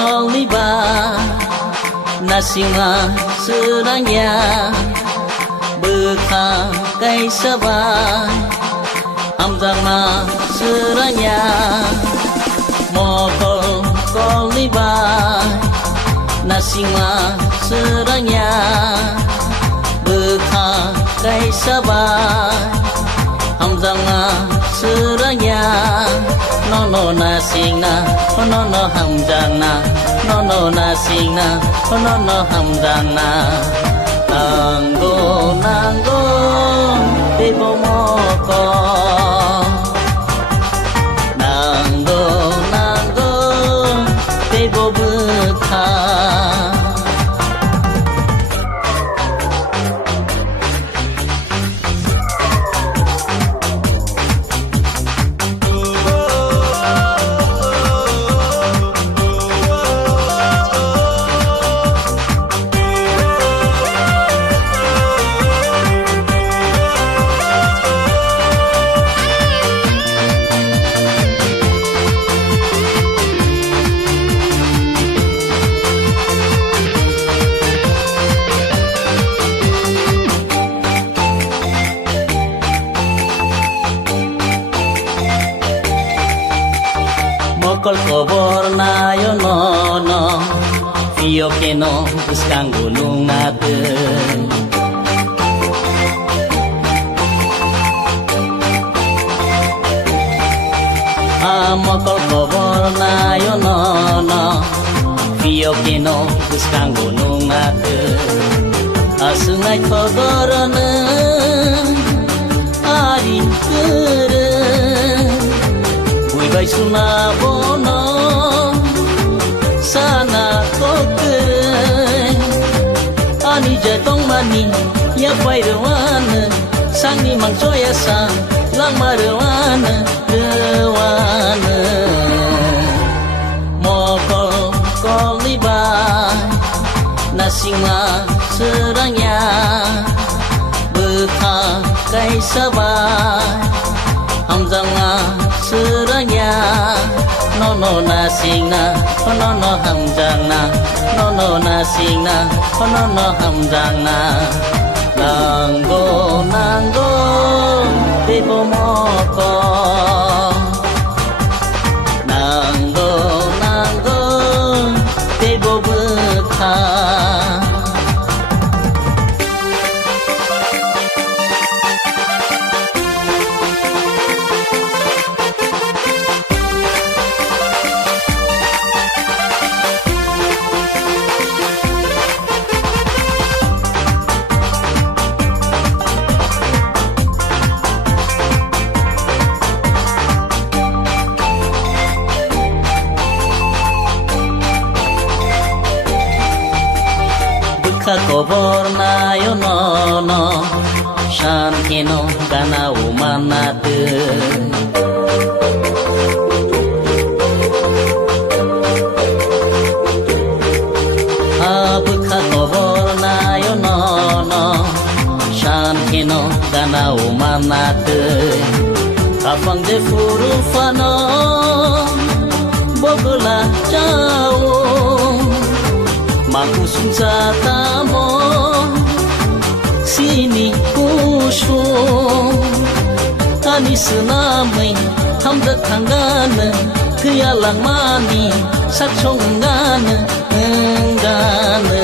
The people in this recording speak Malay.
koliba nasima serangnya berkakai sabai amzama serangnya mokol koliba nasima serangnya berkakai sabai amzama serangnya nono nasingna nono hamjangna nono nasingna nono hamjangna nanggo nanggo bebo moko nanggo nanggo bebo bekha mokol kobor na yo nono fio keno buskang gunung nate mokol kobor na yo nono fio keno buskang gunung nate asungai kobor na ari kere Bai suna bono sana kokere ani jatong mani ya pai rewana sangi mangsoya sa lang marwana rewana mokol koliba nasima serangnya berkakai sabai hamzanga serangnya nono nasingna nono hamjangna nono nasingna nono hamjangna nanggo nanggo bebo moko nanggo nanggo bebo bekha kobor na yo nono shan keno kana umanate abukha kobor na yo nono shan keno kana umanate kapang de furu fano bogula jauh Maku sunsa tamo sini kusung Ani senamai hamda tanggana Keyalang mani satsong ngana Nggana